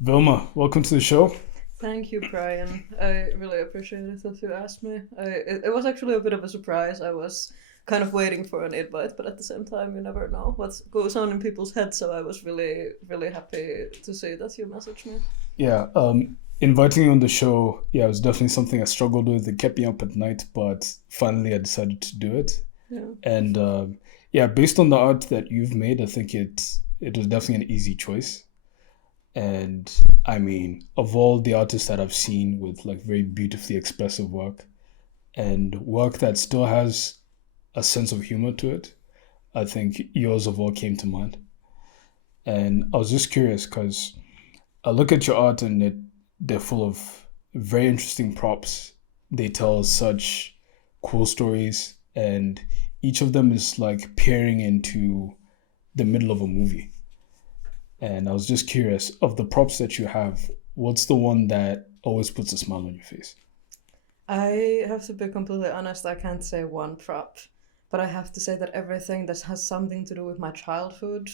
Vilma, welcome to the show. Thank you, Brian. I really appreciate it that you asked me. It was actually a bit of a surprise. I was kind of waiting for an invite, but at the same time, you never know what goes on in people's heads. So I was really, really happy to see that you messaged me. Yeah, inviting you on the show, yeah, it was definitely something I struggled with. It kept me up at night, but finally I decided to do it. Yeah. And yeah, based on the art that you've made, I think it was definitely an easy choice. And I mean, of all the artists that I've seen with like very beautifully expressive work and work that still has a sense of humor to it, I think yours of all came to mind. And I was just curious because I look at your art and they're full of very interesting props. They tell such cool stories, and each of them is like peering into the middle of a movie. And I was just curious of the props that you have, what's the one that always puts a smile on your face? I have to be completely honest, I can't say one prop, but I have to say that everything that has something to do with my childhood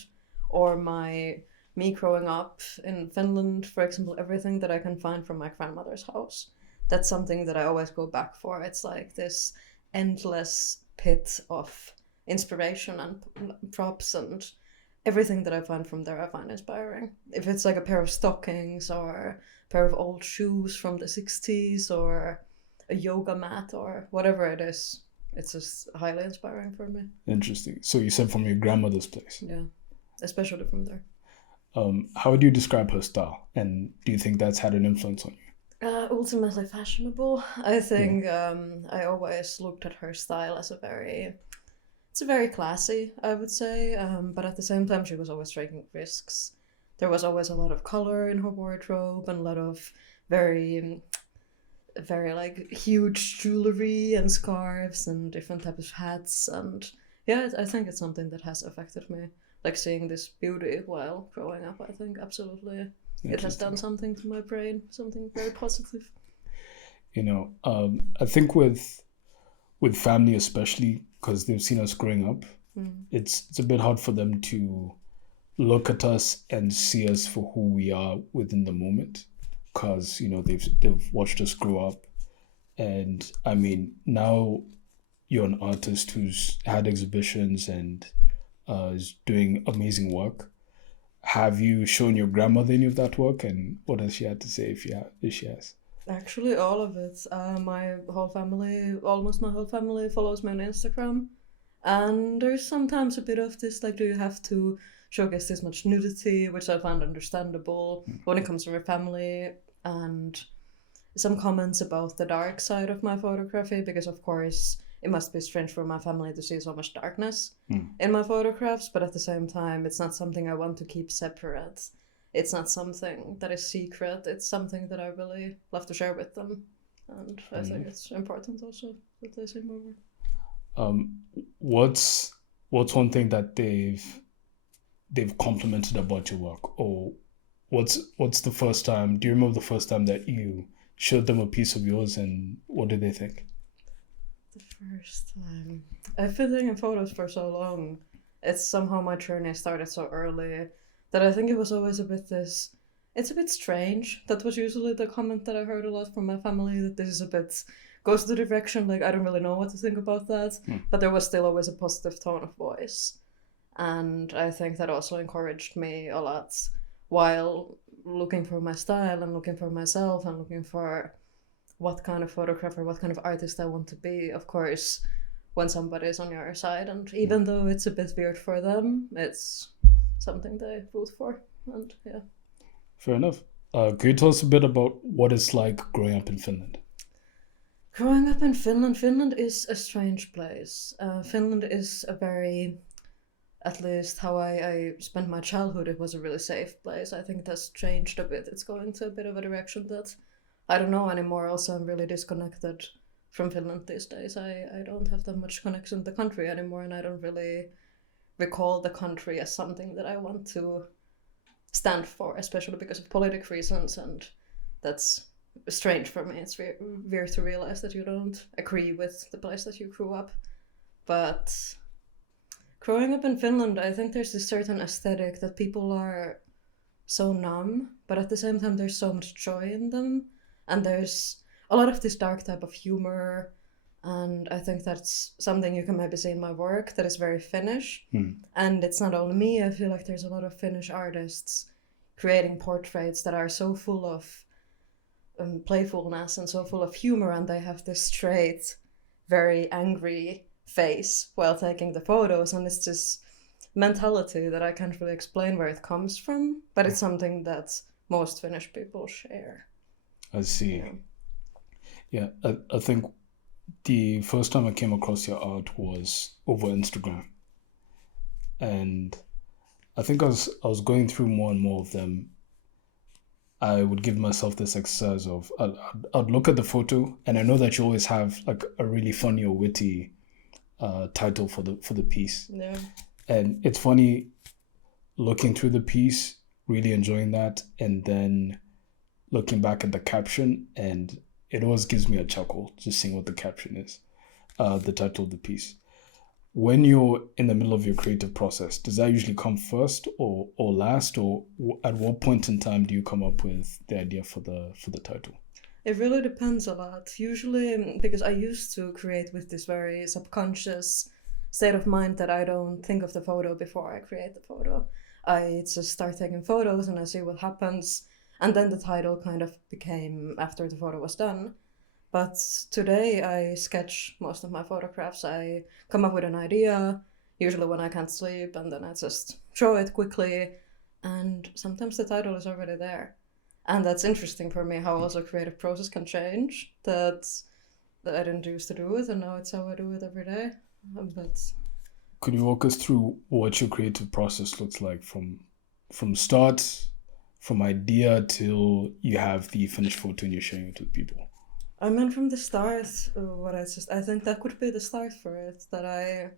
or my me growing up in Finland, for example, everything that I can find from my grandmother's house. That's something that I always go back for. It's like this endless pit of inspiration and props and everything that I find from there I find inspiring. If it's like a pair of stockings or a pair of old shoes from the 60s or a yoga mat or whatever it is. It's just highly inspiring for me. Interesting. So you said from your grandmother's place. Yeah, especially from there. How would you describe her style? And do you think that's had an influence on Ultimately fashionable. I you? think I always looked at her style as it's a very classy, I would say. But at the same time, she was always taking risks. There was always a lot of color in her wardrobe and a lot of very very like huge jewelry and scarves and different types of hats and yeah, I think it's something that has affected me, like seeing this beauty while growing up. I think absolutely Yeah. it has done Interesting. something to my brain, something very positive. I think with family especially because they've seen us growing up, Mm. it's a bit hard for them to look at us and see us for who we are within the moment because they've watched us grow up. And I mean, now you're an artist who's had exhibitions and is doing amazing work. Have you shown your grandmother any of that work, and what has she had to say if she has? Actually, all of it. My whole family, almost my whole family, follows me on Instagram, and there's sometimes a bit of this like, do you have to showcase this much nudity, which I find understandable when it comes from your family, and some comments about the dark side of my photography because of course it must be strange for my family to see so much darkness Hmm. in my photographs, but at the same time it's not something I want to keep separate. It's not something that is secret. It's something that I really love to share with them, and I Fair think enough. it's important also that they see more. Um, what's one thing that they've complimented about your work, or what's the first time? Do you remember the first time that you showed them a piece of yours, and what did they think? The first time I've been taking photos for so long, it's somehow my journey started so early that I think it was always a bit this. It's a bit strange. That was usually the comment that I heard a lot from my family, that this is a bit goes to the direction like I don't really know what to think about that. Hmm. But there was still always a positive tone of voice, and I think that also encouraged me a lot while looking for my style and looking for myself and looking for what kind of photographer, what kind of artist I want to be. Of course, when somebody is on your side, and Hmm. even though it's a bit weird for them, it's something they root for. And yeah, Fair enough. Could you tell us a bit about what it's like growing up in Finland? growing up in Finland, Finland is a strange place. Finland is a very, at least how I spent my childhood, it was a really safe place. I think that's changed a bit. It's going to a bit of a direction that I don't know anymore. Also, I'm really disconnected from Finland these days. I don't have that much connection to the country anymore, and I don't really recall the country as something that I want to stand for, especially because of politic reasons. And that's strange for me. It's weird to realize that you don't agree with the place that you grew up. But growing up in Finland, I think there's this certain aesthetic that people are so numb, but at the same time, there's so much joy in them. And there's a lot of this dark type of humor. And I think that's something you can maybe see in my work that is very Finnish. And it's not only me, I feel like there's a lot of Finnish artists creating portraits that are so full of playfulness and so full of humor, and they have this straight, very angry face while taking the photos. And it's this mentality that I can't really explain where it comes from, but it's something that most Finnish people share. I see. Yeah. Yeah, I think the first time I came across your art was over Instagram, and I think I was going through more and more of them. I would give myself this exercise of I'd look at the photo, and I know that you always have like a really funny or witty title for the piece, Yeah. and it's funny looking through the piece, really enjoying that, and then looking back at the caption, and it always gives me a chuckle just seeing what the caption is, the title of the piece. When you're in the middle of your creative process, does that usually come first or last, or at what point in time do you come up with the idea for the title? It really depends a lot. Usually, because I used to create with this very subconscious state of mind that I don't think of the photo before I create the photo. I just start taking photos and I see what happens. And then the title kind of became after the photo was done. But today I sketch most of my photographs. I come up with an idea, usually when I can't sleep, and then I just draw it quickly. And sometimes the title is already there. And that's interesting for me how also creative process can change. That I didn't used to do it, and now it's how I do it every day. But Could you walk us through what your creative process looks like from start, from idea till you have the finished photo and you're sharing it with people? I meant from the start, I think that could be the start for it. That I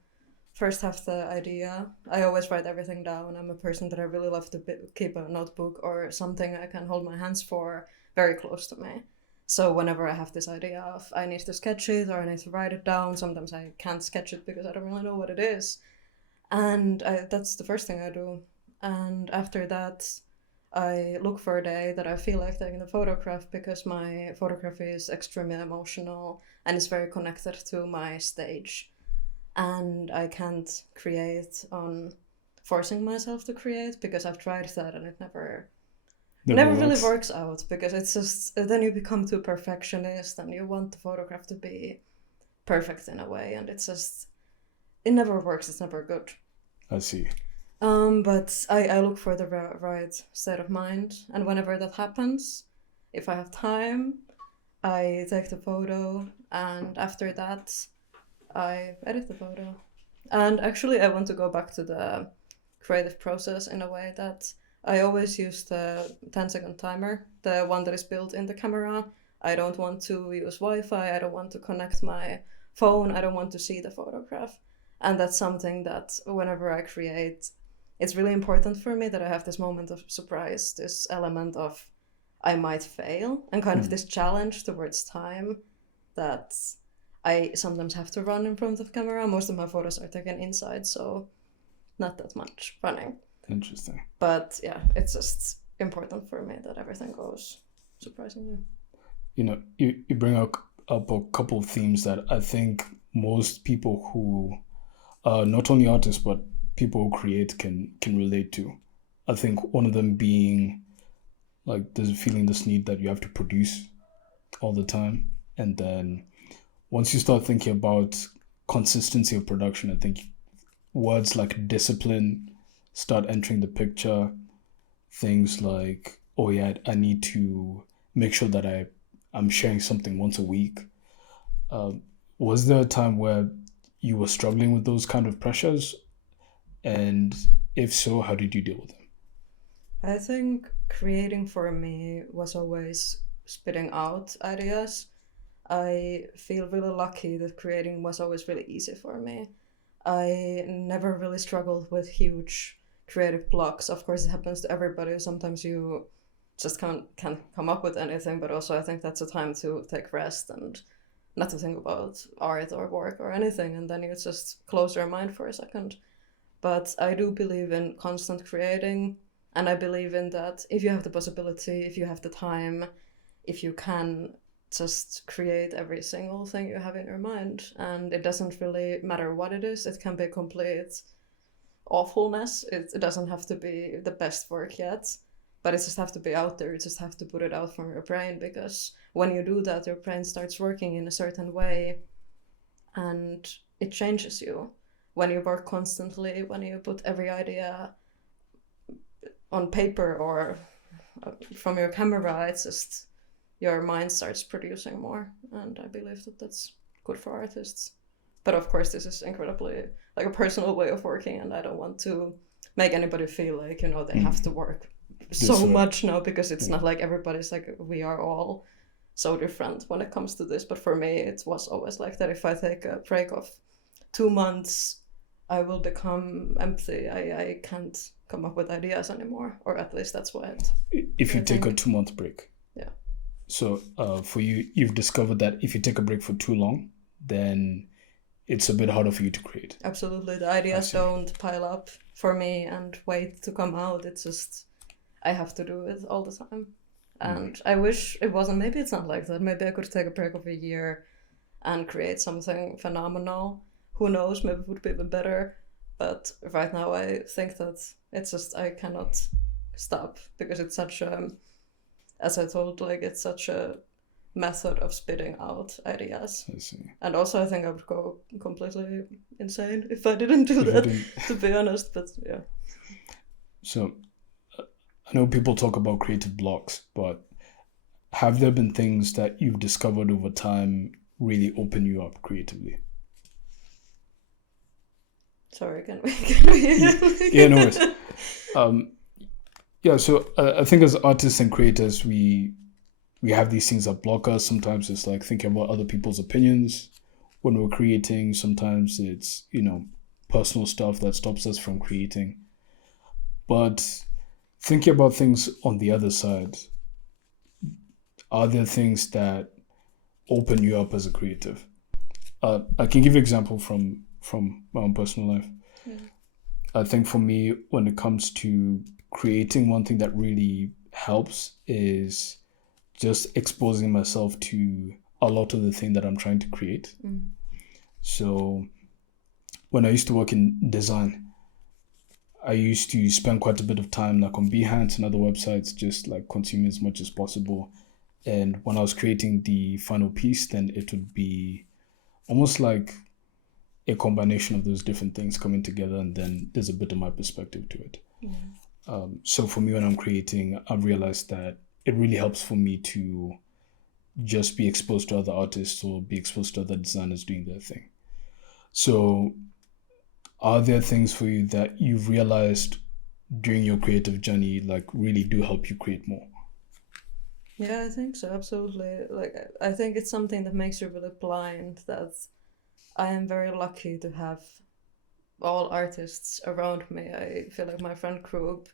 first have the idea. I always write everything down. I'm a person that I really love to keep a notebook or something I can hold my hands for very close to me. So whenever I have this idea of I need to sketch it or I need to write it down, sometimes I can't sketch it because I don't really know what it is. And that's the first thing I do. And after that, I look for a day that I feel like taking the photograph because my photography is extremely emotional and it's very connected to my stage. And I can't create on forcing myself to create because I've tried that and it never really Works. works out because it's just then you become too perfectionist and you want the photograph to be perfect in a way and it's just it never works, it's never good. I see. But I look for the right state of mind, and whenever that happens, if I have time, I take the photo, and after that, I edit the photo. And actually, I want to go back to the creative process in a way that I always use the 10-second timer, the one that is built in the camera. I don't want to use Wi-Fi, I don't want to connect my phone, I don't want to see the photograph. And that's something that whenever I create, it's really important for me that I have this moment of surprise, this element of I might fail, and kind of this challenge towards time that I sometimes have to run in front of camera. Most of my photos are taken inside, so not that much running. Interesting. But yeah, it's just important for me that everything goes surprisingly. You bring up a couple of themes that I think most people who not only artists but people who create can relate to. I think one of them being like there's feeling this need that you have to produce all the time, and then once you start thinking about consistency of production, I think words like discipline start entering the picture. Things like, oh yeah, I need to make sure that I'm sharing something once a week. Was there a time where you were struggling with those kind of pressures? And if so, how did you deal with them? I think creating for me was always spitting out ideas. I feel really lucky that creating was always really easy for me. I never really struggled with huge creative blocks. Of course, it happens to everybody. Sometimes you just can't come up with anything, but also I think that's a time to take rest and not to think about art or work or anything, and then you just close your mind for a second. But I do believe in constant creating. And I believe in that if you have the possibility, if you have the time, if you can just create every single thing you have in your mind, and it doesn't really matter what it is, it can be complete awfulness. It doesn't have to be the best work yet, but it just have to be out there. You just have to put it out from your brain, because when you do that, your brain starts working in a certain way and it changes you. When you work constantly, when you put every idea on paper or from your camera, it's just your mind starts producing more, and I believe that that's good for artists. But of course, this is incredibly like a personal way of working, and I don't want to make anybody feel like, you know, they have to work so much now, because it's not like everybody's like, we are all so different when it comes to this. But for me, it was always like that. If I take a break of 2 months, I will become empty. I can't come up with ideas anymore, or at least that's what. If you take a 2-month break. Yeah. So for you, you've discovered that if you take a break for too long, then it's a bit harder for you to create. Absolutely. The ideas don't pile up for me and wait to come out. It's just, I have to do it all the time. And I wish it wasn't. Maybe it's not like that. Maybe I could take a break of a year and create something phenomenal. Who knows? Maybe it would be even better. But right now I think that it's just, I cannot stop, because it's such a, as I told, like, it's such a method of spitting out ideas. I see. And also I think I would go completely insane if I didn't do that, to be honest. But yeah. So I know people talk about creative blocks, but have there been things that you've discovered over time really open you up creatively? Sorry, can we Yeah, no worries. So I think as artists and creators, we have these things that block us. Sometimes it's like thinking about other people's opinions when we're creating. Sometimes it's, personal stuff that stops us from creating. But thinking about things on the other side, are there things that open you up as a creative? I can give you an example from my own personal life. I think for me, when it comes to creating, one thing that really helps is just exposing myself to a lot of the thing that I'm trying to create. So when I used to work in design, I used to spend quite a bit of time like on Behance and other websites, just like consuming as much as possible. And when I was creating the final piece, then it would be almost like a combination of those different things coming together, and then there's a bit of my perspective to it. So for me, when I'm creating, I've realized that it really helps for me to just be exposed to other artists or be exposed to other designers doing their thing. So are there things for you that you've realized during your creative journey, like really do help you create more? Yeah, I think so, absolutely. Like, I think it's something that makes you really blind, that I am very lucky to have all artists around me. I feel like my friend group,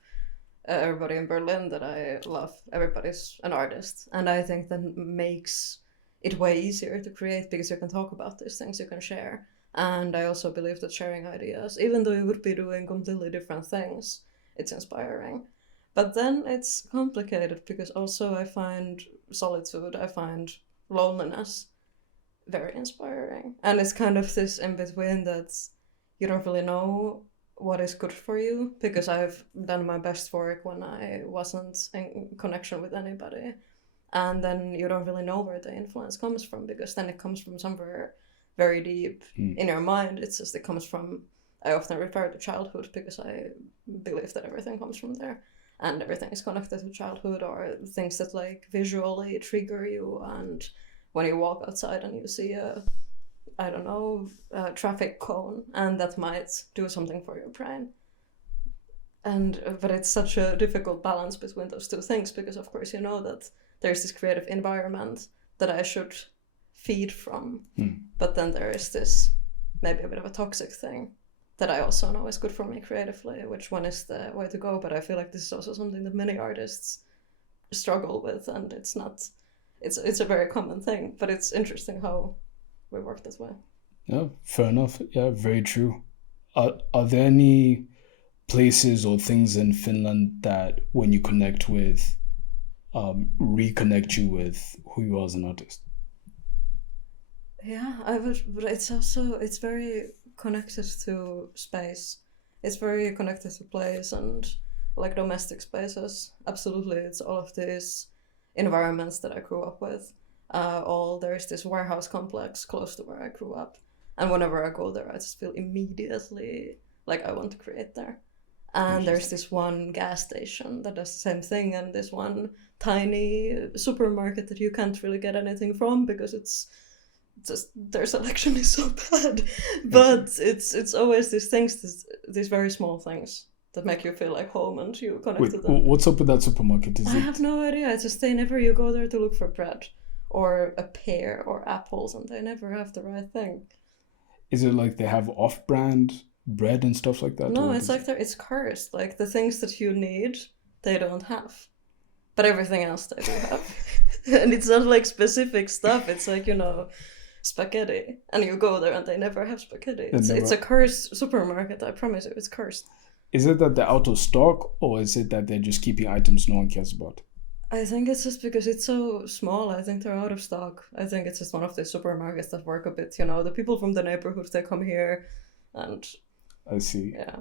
everybody in Berlin that I love, everybody's an artist. And I think that makes it way easier to create, because you can talk about these things, you can share. And I also believe that sharing ideas, even though you would be doing completely different things, it's inspiring. But then it's complicated, because also I find solitude, I find loneliness very inspiring. And it's kind of this in between that you don't really know what is good for you, because I've done my best work when I wasn't in connection with anybody. And then you don't really know where the influence comes from, because then it comes from somewhere very deep in your mind. It's just, it comes from, I often refer to childhood, because I believe that everything comes from there. And everything is connected to childhood, or things that like visually trigger you. And when you walk outside and you see a traffic cone, and that might do something for your brain. But it's such a difficult balance between those two things, because of course you know that there's this creative environment that I should feed from, but then there is this maybe a bit of a toxic thing that I also know is good for me creatively. Which one is the way to go? But I feel like this is also something that many artists struggle with, and it's a very common thing, but it's interesting how we work this way. Yeah, fair enough. Yeah, very true. Are there any places or things in Finland that when you connect with, reconnect you with who you are as an artist? Yeah, I would, but it's also it's very connected to space. It's very connected to place and like domestic spaces. Absolutely, it's all of these environments that I grew up with. All there's this warehouse complex close to where I grew up, and whenever I go there, I just feel immediately like I want to create there. And there's Interesting. this one gas station that does the same thing, and this one tiny supermarket that you can't really get anything from because it's just their selection is so bad. I see. But it's always these things, these very small things that make you feel like home and you connect Wait, to them. what's up with that supermarket? Is I have it no idea. It's just they never you go there to look for bread or a pear or apples and they never have the right thing. is it like they have off-brand bread and stuff like that, or No, what it's is like it? it's cursed. Like the things that you need, they don't have. But everything else they do have. And it's not like specific stuff. It's like, spaghetti. And you go there and they never have spaghetti. They It's never. a cursed supermarket, I promise you, it's cursed. Is it that they're out of stock, or is it that they're just keeping items no one cares about? I think it's just because it's so small. I think they're out of stock. I think it's just one of the supermarkets that work a bit, the people from the neighborhood, they come here and I see. yeah,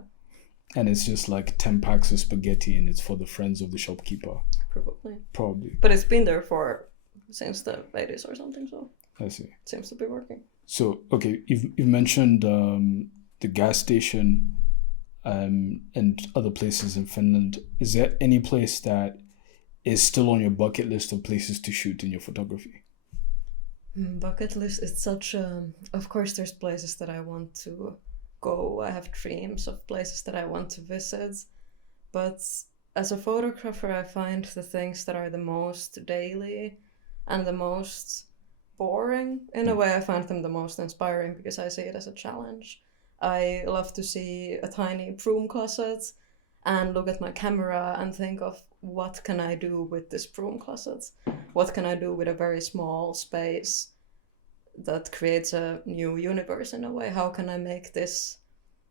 And it's just like 10 packs of spaghetti and it's for the friends of the shopkeeper. probably. Probably. But it's been there for since the 80s or something, so I see. it seems to be working. So, okay, you've mentioned the gas station and other places in Finland. Is there any place that is still on your bucket list of places to shoot in your photography? Bucket list is such a. Of course, there's places that I want to go. I have dreams of places that I want to visit. But as a photographer, I find the things that are the most daily and the most boring. In a Mm. way, I find them the most inspiring because I see it as a challenge. I love to see a tiny broom closet and look at my camera and think of what can I do with this broom closet? What can I do with a very small space that creates a new universe in a way? How can I make this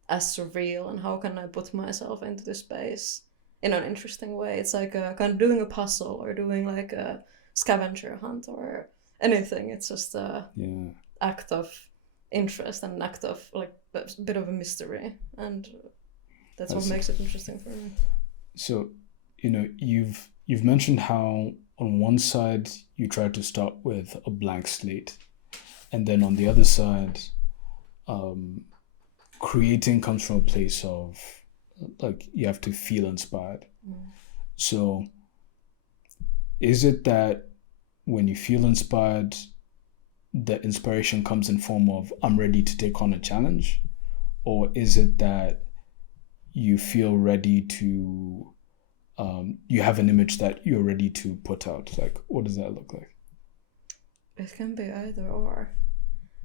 as surreal and how can I put myself into the space in an interesting way? It's like kind of doing a puzzle or doing like a scavenger hunt or anything. It's just a Yeah, act of interest and an act of like a bit of a mystery, and that's I what see. makes it interesting for me. So, you've mentioned how on one side you try to start with a blank slate, and then on the other side, um, creating comes from a place of like you have to feel inspired. Mm. So, is it that when you feel inspired, the inspiration comes in form of I'm ready to take on a challenge, or is it that you feel ready to you have an image that you're ready to put out? Like, what does that look like? It can be either or.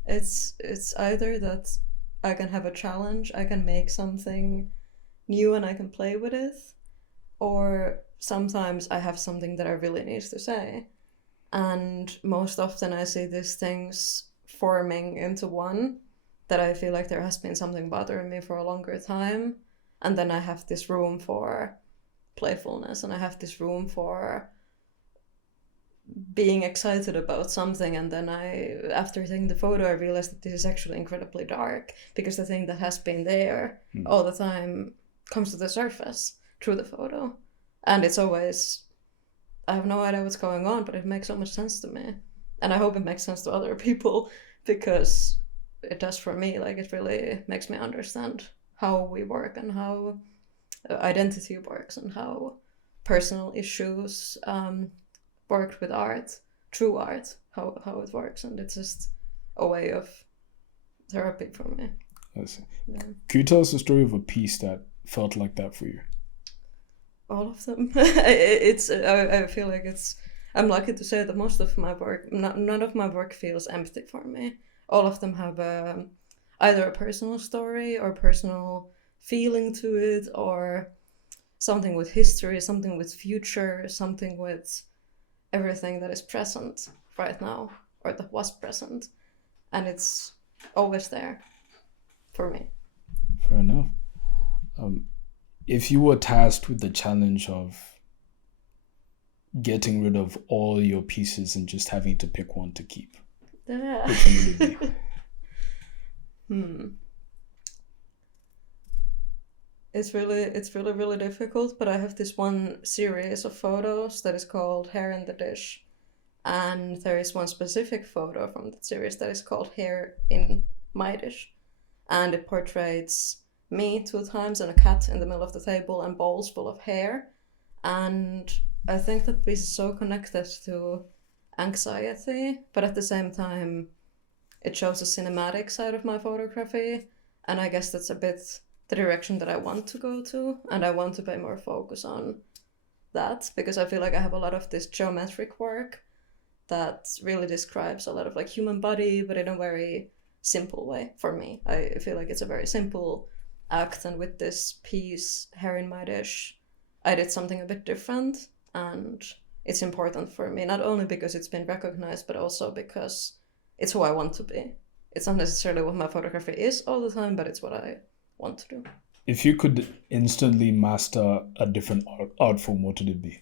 It's either that I can have a challenge, I can make something new and I can play with it, or sometimes I have something that I really need to say. And most often I see these things forming into one that I feel like there has been something bothering me for a longer time. And then I have this room for playfulness and I have this room for being excited about something. And then after taking the photo, I realized that this is actually incredibly dark because the thing that has been there Mm. all the time comes to the surface through the photo. And it's always, I have no idea what's going on, but it makes so much sense to me. And I hope it makes sense to other people because it does for me. Like, it really makes me understand how we work and how identity works and how personal issues work with art, through art, how it works. And it's just a way of therapy for me. Let's see. Yeah. Can you tell us a story of a piece that felt like that for you? All of them. I feel like I'm lucky to say that most of my work, none of my work feels empty for me. All of them have either a personal story or personal feeling to it, or something with history, something with future, something with everything that is present right now or that was present, and it's always there for me. Fair enough. Um, if you were tasked with the challenge of getting rid of all your pieces and just having to pick one to keep, which one would it be? Hmm. It's really really difficult, but I have this one series of photos that is called Hair in the Dish, and there is one specific photo from that series that is called Hair in My Dish, and it portrays me two times and a cat in the middle of the table and bowls full of hair. And I think that this is so connected to anxiety, but at the same time it shows the cinematic side of my photography, and I guess that's a bit the direction that I want to go to, and I want to pay more focus on that because I feel like I have a lot of this geometric work that really describes a lot of like human body, but in a very simple way for me. I feel like it's a very simple act, and with this piece, Hair in My Dish, I did something a bit different, and it's important for me, not only because it's been recognized, but also because it's who I want to be. It's not necessarily what my photography is all the time, but it's what I want to do. If you could instantly master a different art form, what would it be?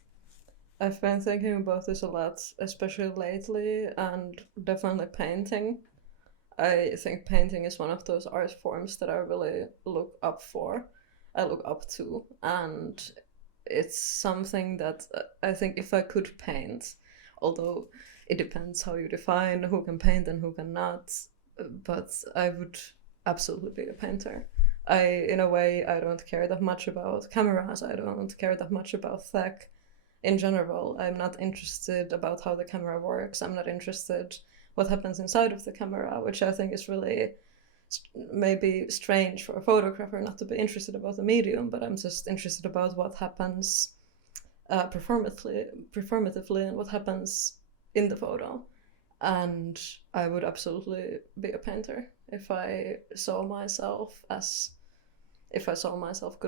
I've been thinking about this a lot, especially lately, and definitely painting. I think painting is one of those art forms that I really look up for. I look up to, and it's something that I think if I could paint, although it depends how you define who can paint and who cannot, but I would absolutely be a painter. In a way, I don't care that much about cameras. I don't care that much about tech in general. I'm not interested about how the camera works. I'm not interested what happens inside of the camera, which I think is really maybe strange for a photographer not to be interested about the medium, but I'm just interested about what happens performatively and what happens in the photo. And I would absolutely be a painter if I saw myself good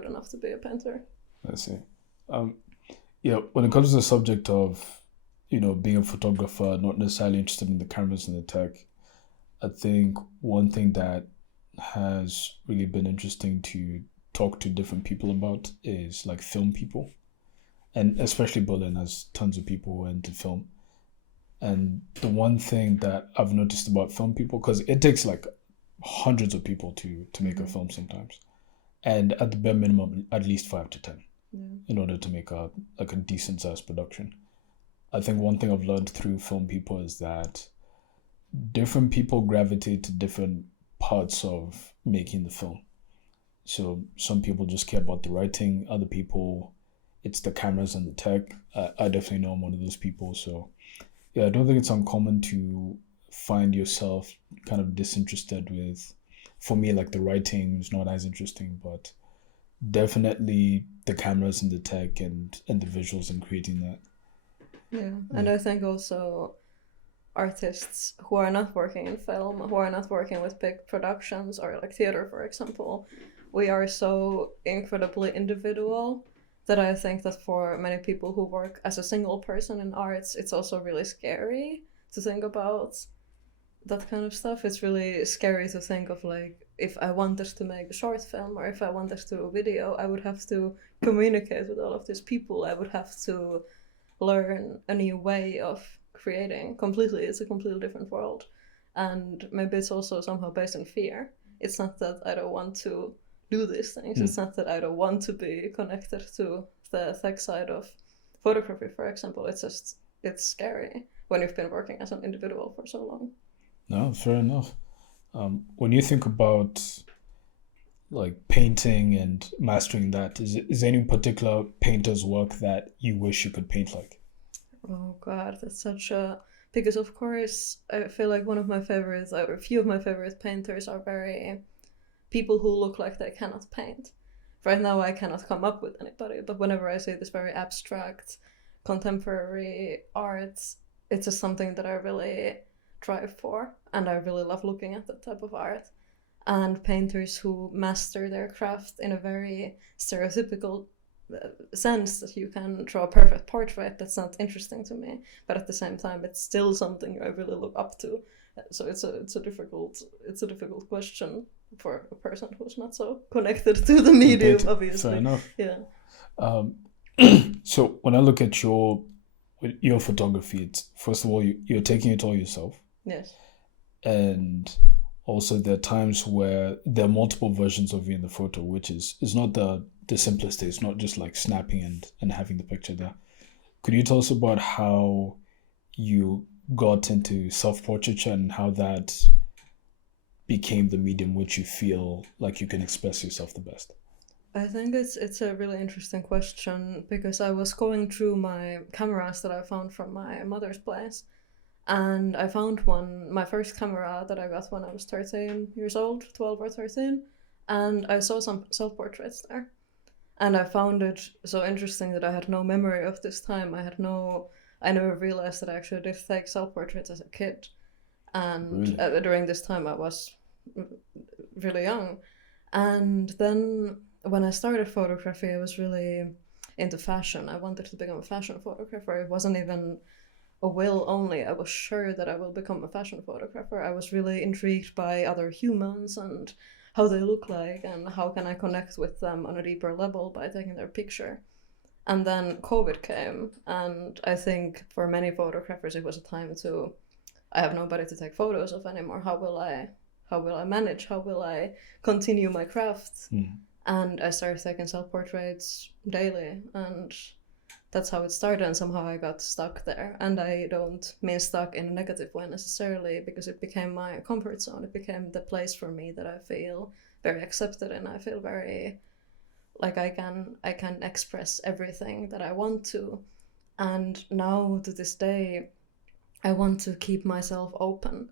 enough to be a painter. I see. Um, yeah, when it comes to the subject of, being a photographer, not necessarily interested in the cameras and the tech, I think one thing that has really been interesting to talk to different people about is like film people. And especially Berlin has tons of people who are into film. And the one thing that I've noticed about film people, because it takes like hundreds of people to make a film sometimes, and at the bare minimum, at least 5 to 10, Yeah. in order to make a decent sized production. I think one thing I've learned through film people is that different people gravitate to different parts of making the film. So some people just care about the writing, other people, it's the cameras and the tech. I definitely know I'm one of those people. So yeah, I don't think it's uncommon to find yourself kind of disinterested with, for me, like the writing is not as interesting, but definitely the cameras and the tech and the visuals and creating that. Yeah, and I think also artists who are not working in film, who are not working with big productions or like theater, for example, we are so incredibly individual that I think that for many people who work as a single person in arts, it's also really scary to think about that kind of stuff. It's really scary to think of like if I wanted to make a short film or if I wanted to do a video, I would have to communicate with all of these people. I would have to learn a new way of creating completely. It's a completely different world, and maybe it's also somehow based on fear. It's not that I don't want to do these things. It's not that I don't want to be connected to the tech side of photography, for example. It's just it's scary when you've been working as an individual for so long. No, fair enough. When you think about like painting and mastering that, is there any particular painter's work that you wish you could paint like? Oh god, that's such a because of course I feel like one of my favorites or a few of my favorite painters are very people who look like they cannot paint. Right now I cannot come up with anybody, but whenever I see this very abstract contemporary art, it's just something that I really drive for, and I really love looking at that type of art. And painters who master their craft in a very stereotypical sense that you can draw a perfect portrait, that's not interesting to me, but at the same time it's still something I really look up to. So it's a difficult question. for a person who's not so connected to the The medium, data. Fair obviously. enough. Yeah. Um, so when I look at your photography, it's first of all you're taking it all yourself, Yes. and also there are times where there are multiple versions of you in the photo, which is not the simplest thing. It's not just like snapping and having the picture there. Could you tell us about how you got into self-portraiture and how that became the medium which you feel like you can express yourself the best? I think it's a really interesting question because I was going through my cameras that I found from my mother's place, and I found one, my first camera that I got when I was 13 years old, 12 or 13, and I saw some self portraits there. And I found it so interesting that I had no memory of this time. I never realized that I actually did take self portraits as a kid. And Really? during this time, I was really young. And then when I started photography, I was really into fashion. I wanted to become a fashion photographer. It wasn't even a will only. I was sure that I will become a fashion photographer. I was really intrigued by other humans and how they look like and how can I connect with them on a deeper level by taking their picture. And then COVID came, and I think for many photographers it was a time to I have nobody to take photos of anymore. How will I manage? How will I continue my craft? Mm. And I started taking self portraits daily, and that's how it started. And somehow I got stuck there. And I don't mean stuck in a negative way necessarily, because it became my comfort zone. It became the place for me that I feel very accepted in. I feel very like I can express everything that I want to. And now to this day, I want to keep myself open.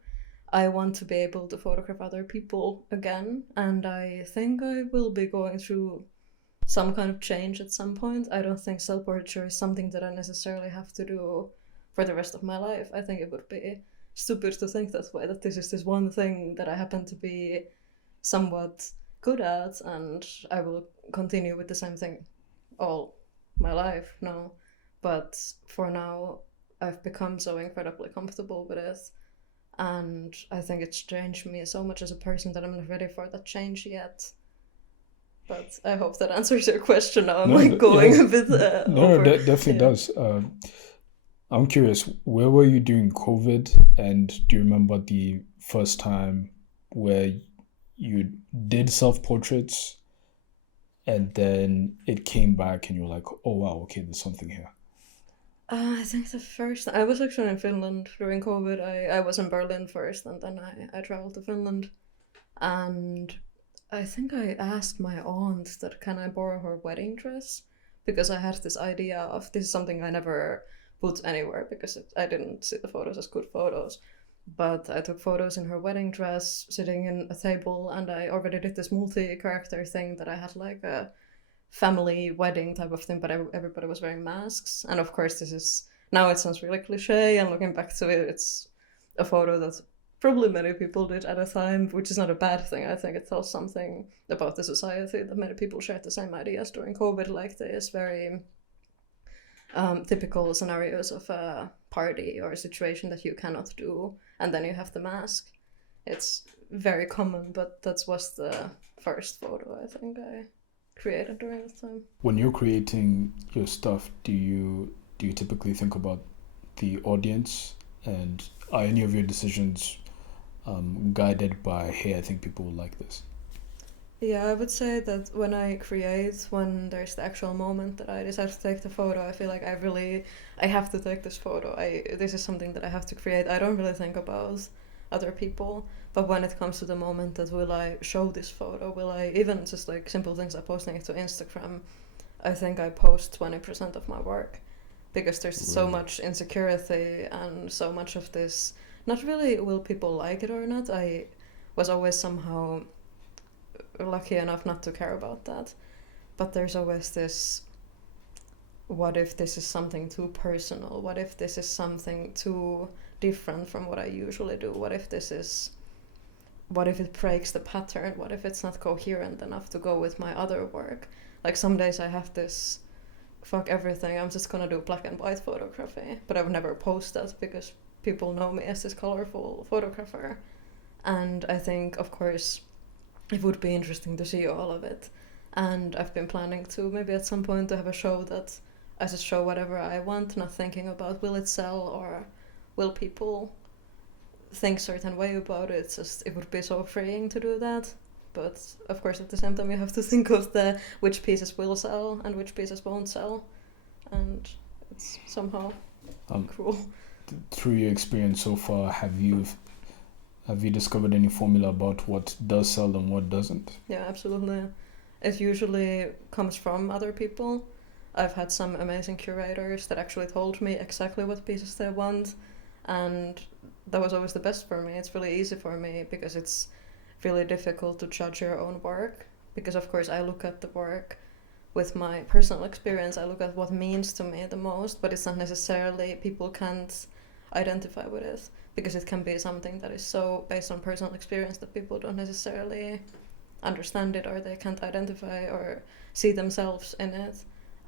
I want to be able to photograph other people again, and I think I will be going through some kind of change at some point. I don't think self portraiture is something that I necessarily have to do for the rest of my life. I think it would be stupid to think that way, that this is this one thing that I happen to be somewhat good at, and I will continue with the same thing all my life. No. But for now, I've become so incredibly comfortable with it. And I think it's changed me so much as a person that I'm not ready for that change yet. But I hope that answers your question. Now I'm No, like yeah, going a bit no, no, over. definitely Yeah. does. I'm curious, where were you during COVID, and do you remember the first time where you did self portraits and then it came back and you were like, oh wow, okay, there's something here. I think the first I was actually in Finland during COVID. I was in Berlin first, and then I traveled to Finland. And I think I asked my aunt that can I borrow her wedding dress, because I had this idea of this is something I never put anywhere because I didn't see the photos as good photos. But I took photos in her wedding dress sitting in a table, and I already did this multi character thing that I had like a family wedding type of thing, but everybody was wearing masks. And of course, this is now it sounds really cliche, and looking back to it, it's a photo that probably many people did at a time, which is not a bad thing. I think it tells something about the society that many people shared the same ideas during COVID, like this very typical scenarios of a party or a situation that you cannot do, and then you have the mask. It's very common, but that was the first photo I think I created during this time. When you're creating your stuff, do you typically think about the audience, and are any of your decisions guided by, hey, I think people will like this? Yeah, I would say that when I create, when there's the actual moment that I decide to take the photo, I feel like I have to take this photo. This is something that I have to create. I don't really think about other people, but when it comes to the moment that will I show this photo, will I even just like simple things like posting it to Instagram, I think I post 20% of my work, because there's so Really? much insecurity and so much of this. Not really will people like it or not. I was always somehow lucky enough not to care about that. But there's always this, what if this is something too personal? What if this is something too different from what I usually do? What if it breaks the pattern? What if it's not coherent enough to go with my other work? Like some days I have this, fuck everything, I'm just gonna do black and white photography. But I would never post that because people know me as this colorful photographer. And I think, of course, it would be interesting to see all of it. And I've been planning to maybe at some point to have a show that I just show whatever I want, not thinking about will it sell or will people think certain way about it. It's just it would be so freeing to do that. But of course, at the same time, you have to think of the which pieces will sell and which pieces won't sell, and it's somehow cruel. Through your experience so far, have you discovered any formula about what does sell and what doesn't? Yeah, absolutely. It usually comes from other people. I've had some amazing curators that actually told me exactly what pieces they want, and that was always the best for me. It's really easy for me because it's really difficult to judge your own work. Because, of course, I look at the work with my personal experience, I look at what means to me the most, but it's not necessarily people can't identify with it because it can be something that is so based on personal experience that people don't necessarily understand it or they can't identify or see themselves in it.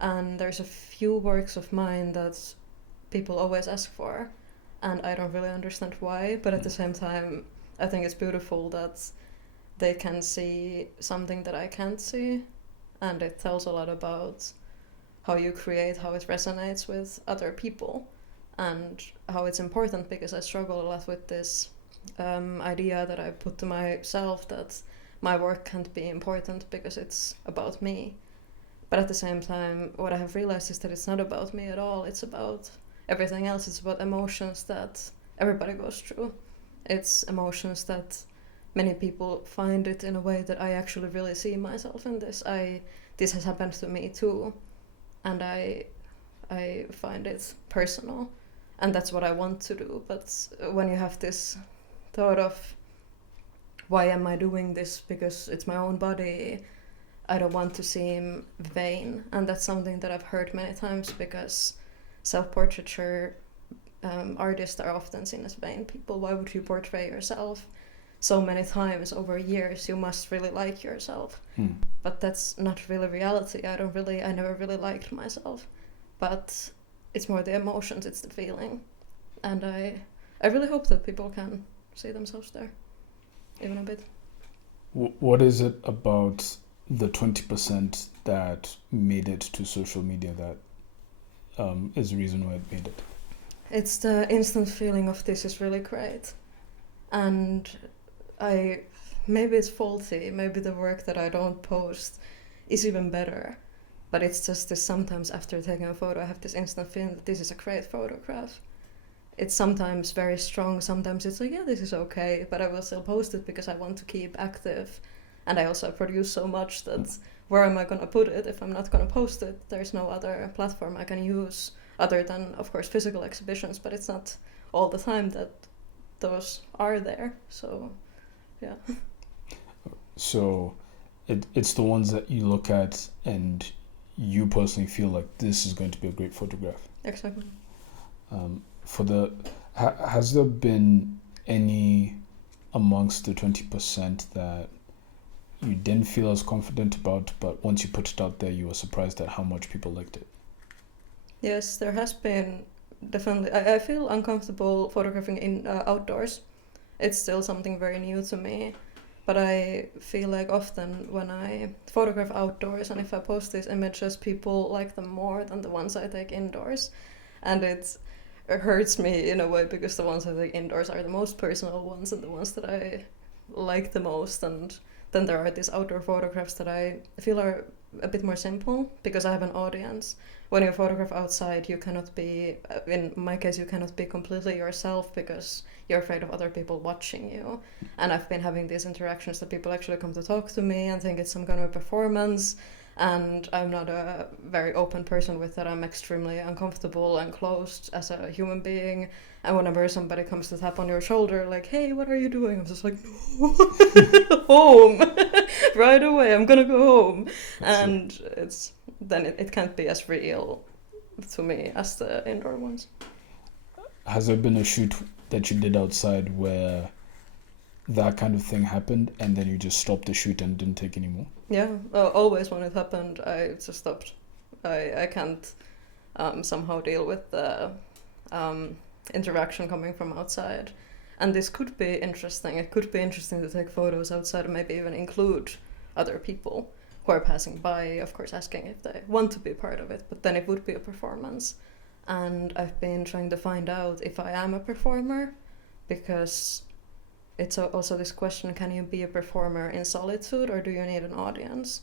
And there's a few works of mine that people always ask for, and I don't really understand why, but at the same time, I think it's beautiful that they can see something that I can't see, and it tells a lot about how you create, how it resonates with other people, and how it's important because I struggle a lot with this idea that I put to myself that my work can't be important because it's about me. But at the same time, what I have realized is that it's not about me at all. It's about everything else. It's about emotions that everybody goes through. It's emotions that many people find it in a way that I actually really see myself in this. This has happened to me too, and I find it personal, and that's what I want to do. But when you have this thought of why am I doing this because it's my own body, I don't want to seem vain, and that's something that I've heard many times because self-portraiture artists are often seen as vain people. Why would you portray yourself so many times over years? You must really like yourself. But that's not really reality. I never really liked myself, but it's more the emotions, it's the feeling, and I really hope that people can see themselves there, even a bit. What is it about the 20% that made it to social media that is the reason why it made it? It's the instant feeling of this is really great, and maybe it's faulty, maybe the work that I don't post is even better, but it's just this sometimes after taking a photo I have this instant feeling that this is a great photograph. It's sometimes very strong, sometimes it's like, yeah, this is okay, but I will still post it because I want to keep active. And I also produce so much that where am I going to put it if I'm not going to post it? There's no other platform I can use other than, of course, physical exhibitions, but it's not all the time that those are there. So, yeah. So it's the ones that you look at and you personally feel like this is going to be a great photograph. Exactly. Has there been any amongst the 20% that you didn't feel as confident about, but once you put it out there, you were surprised at how much people liked it? Yes, there has been definitely. I feel uncomfortable photographing in outdoors. It's still something very new to me, but I feel like often when I photograph outdoors and if I post these images, people like them more than the ones I take indoors, and it hurts me in a way because the ones I take indoors are the most personal ones and the ones that I like the most, and then there are these outdoor photographs that I feel are a bit more simple because I have an audience. When you photograph outside, you cannot be, in my case, you cannot be completely yourself because you're afraid of other people watching you. And I've been having these interactions that people actually come to talk to me and think it's some kind of a performance. And I'm not a very open person with that. I'm extremely uncomfortable and closed as a human being. And whenever somebody comes to tap on your shoulder, like, hey, what are you doing? I'm just like, no, home, right away. I'm gonna go home. And it can't be as real to me as the indoor ones. Has there been a shoot that you did outside where that kind of thing happened and then you just stopped the shoot and didn't take any more? Yeah, always when it happened, I just stopped. I can't somehow deal with the interaction coming from outside. And this could be interesting. It could be interesting to take photos outside and maybe even include other people who are passing by, of course, asking if they want to be part of it, but then it would be a performance. And I've been trying to find out if I am a performer, because it's also this question, can you be a performer in solitude or do you need an audience?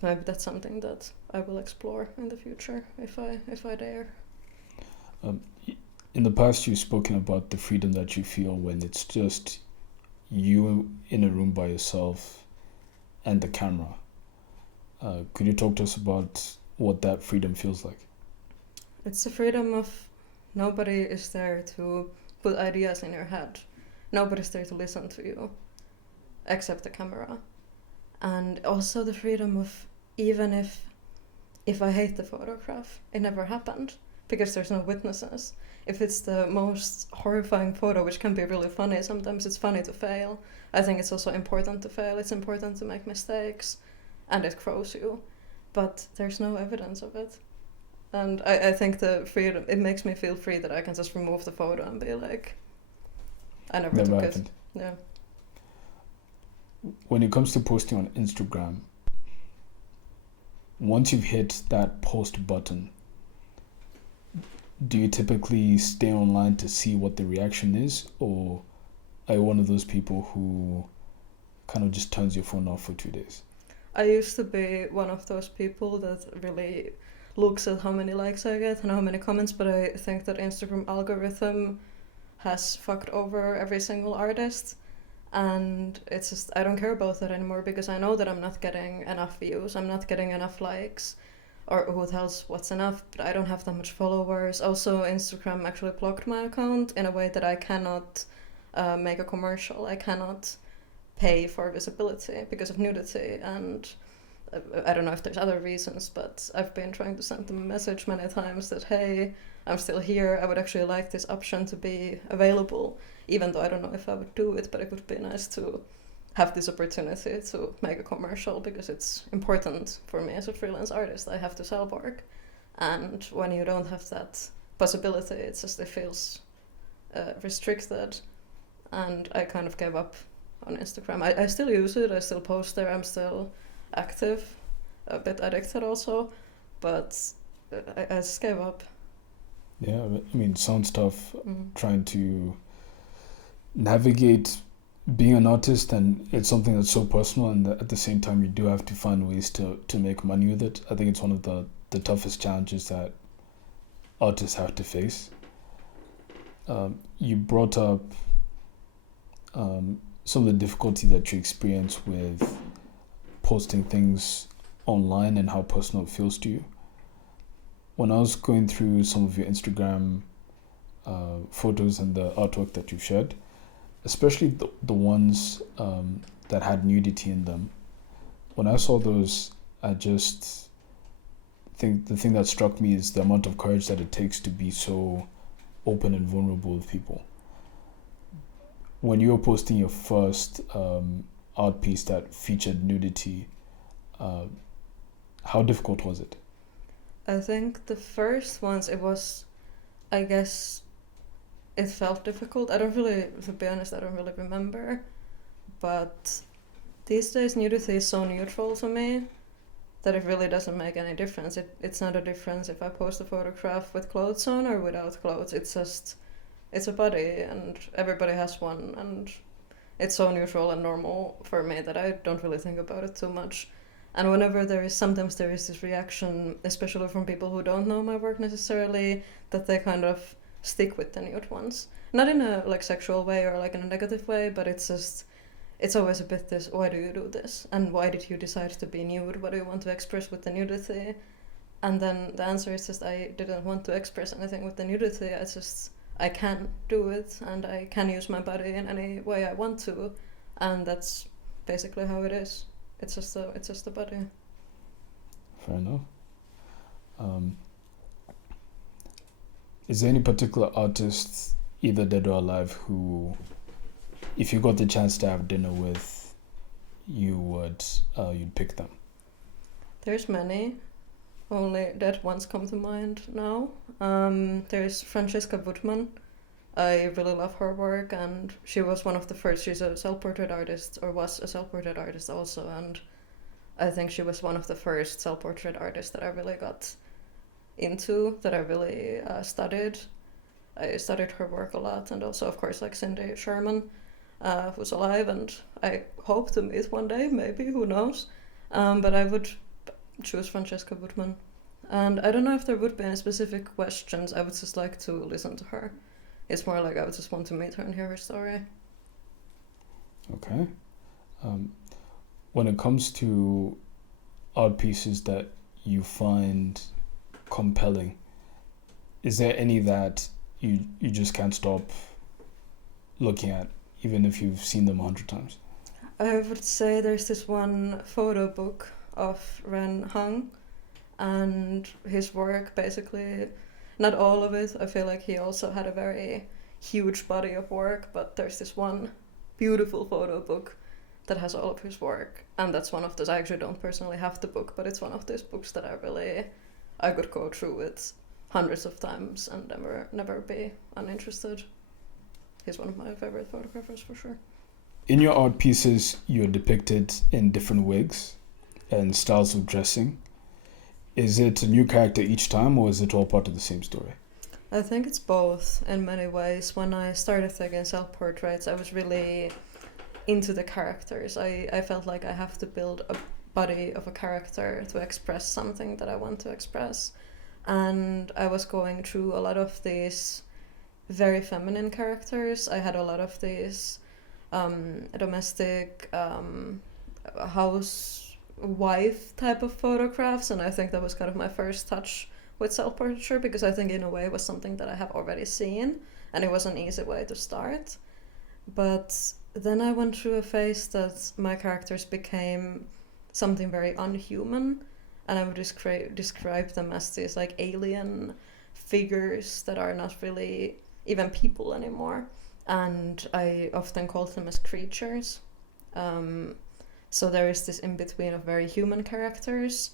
Maybe that's something that I will explore in the future if I dare. Um, in the past, you've spoken about the freedom that you feel when it's just you in a room by yourself and the camera. Could you talk to us about what that freedom feels like? It's the freedom of nobody is there to put ideas in your head. Nobody's there to listen to you, except the camera. And also the freedom of, even if I hate the photograph, it never happened, because there's no witnesses. If it's the most horrifying photo, which can be really funny, sometimes it's funny to fail. I think it's also important to fail. It's important to make mistakes, and it grows you. But there's no evidence of it. And I think the freedom, it makes me feel free that I can just remove the photo and be like, I never Never took happened. it. Yeah. When it comes to posting on Instagram, once you've hit that post button, do you typically stay online to see what the reaction is, or are you one of those people who kind of just turns your phone off for 2 days? I used to be one of those people that really looks at how many likes I get and how many comments, but I think that Instagram algorithm has fucked over every single artist, and it's just, I don't care about that anymore, because I know that I'm not getting enough views, I'm not getting enough likes, or who tells what's enough, but I don't have that much followers. Also, Instagram actually blocked my account in a way that I cannot make a commercial, I cannot pay for visibility because of nudity, and I don't know if there's other reasons, but I've been trying to send them a message many times that, hey, I'm still here, I would actually like this option to be available, even though I don't know if I would do it, but it would be nice to have this opportunity to make a commercial, because it's important for me as a freelance artist. I have to sell work, and when you don't have that possibility, it's just, it feels restricted, and I kind of gave up on Instagram. I still use it, I still post there, I'm still active, a bit addicted also, but I just gave up. Yeah, I mean, sounds tough trying to navigate being an artist, and it's something that's so personal, and at the same time you do have to find ways to make money with it. I think it's one of the toughest challenges that artists have to face. You brought up some of the difficulty that you experience with posting things online and how personal it feels to you. When I was going through some of your Instagram photos and the artwork that you've shared, especially the ones that had nudity in them, when I saw those, I just think the thing that struck me is the amount of courage that it takes to be so open and vulnerable with people. When you were posting your first art piece that featured nudity, how difficult was it? I think the first ones, it was, I guess, it felt difficult. I don't really, to be honest, I don't really remember. But these days, nudity is so neutral to me that it really doesn't make any difference. It's not a difference if I post a photograph with clothes on or without clothes. It's just, it's a body, and everybody has one, and it's so neutral and normal for me that I don't really think about it too much. And whenever sometimes there is this reaction, especially from people who don't know my work necessarily, that they kind of stick with the nude ones. Not in a like sexual way or like in a negative way, but it's just, it's always a bit this, why do you do this? And why did you decide to be nude? What do you want to express with the nudity? And then the answer is just, I didn't want to express anything with the nudity. I can do it, and I can use my body in any way I want to, and that's basically how it is. It's just a body. Fair enough. Is there any particular artist, either dead or alive, who, if you got the chance to have dinner with, you'd pick them? There's many. Only dead ones come to mind now. There's Francesca Woodman, I really love her work, and she was one of the first. She's a self-portrait artist, or was a self-portrait artist also, and I think she was one of the first self-portrait artists that I really got into, that I really studied. I studied her work a lot, and also, of course, like Cindy Sherman, who's alive, and I hope to meet one day, maybe, who knows. But I would choose Francesca Woodman. And I don't know if there would be any specific questions. I would just like to listen to her. It's more like I would just want to meet her and hear her story. Okay. Um, when it comes to art pieces that you find compelling, is there any that you just can't stop looking at, even if you've seen them 100 times? I would say there's this one photo book of Ren Hung, and his work basically, not all of it. I feel like he also had a very huge body of work, but there's this one beautiful photo book that has all of his work, and that's one of those. I actually don't personally have the book, but it's one of those books that I could go through it hundreds of times and never be uninterested. He's one of my favorite photographers for sure. In your art pieces, you're depicted in different wigs and styles of dressing. Is it a new character each time, or is it all part of the same story? I think it's both in many ways. When I started taking self-portraits, I was really into the characters. I felt like I have to build a body of a character to express something that I want to express. And I was going through a lot of these very feminine characters. I had a lot of these domestic housewife type of photographs, and I think that was kind of my first touch with self-portraiture, because I think in a way it was something that I have already seen, and it was an easy way to start. But then I went through a phase that my characters became something very unhuman, and I would describe them as these like alien figures that are not really even people anymore. And I often called them as creatures. So there is this in between of very human characters,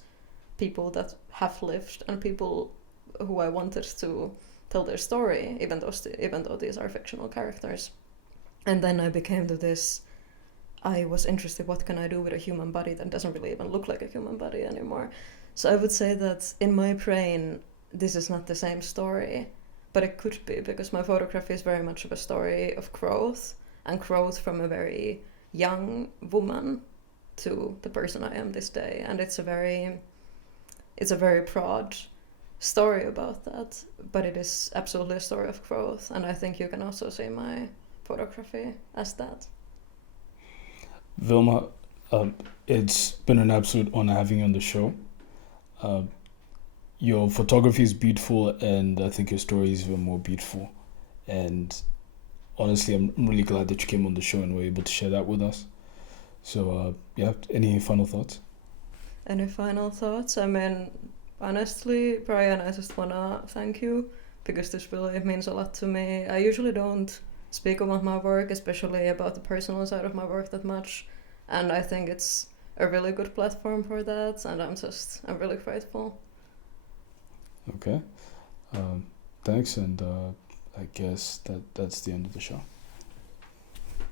people that have lived, and people who I wanted to tell their story, even though these are fictional characters. And then I became to this. I was interested, what can I do with a human body that doesn't really even look like a human body anymore? So I would say that in my brain, this is not the same story, but it could be, because my photography is very much of a story of growth, and growth from a very young woman to the person I am this day. And it's a very broad story about that, but it is absolutely a story of growth, and I think you can also see my photography as that. Vilma, it's been an absolute honor having you on the show. Uh, your photography is beautiful, and I think your story is even more beautiful. And honestly, I'm really glad that you came on the show and were able to share that with us. So, yeah, any final thoughts? Any final thoughts? I mean, honestly, Brian, I just wanna thank you, because this really means a lot to me. I usually don't speak about my work, especially about the personal side of my work, that much, and I think it's a really good platform for that, and I'm really grateful. Okay. Um, thanks, and I guess that's the end of the show.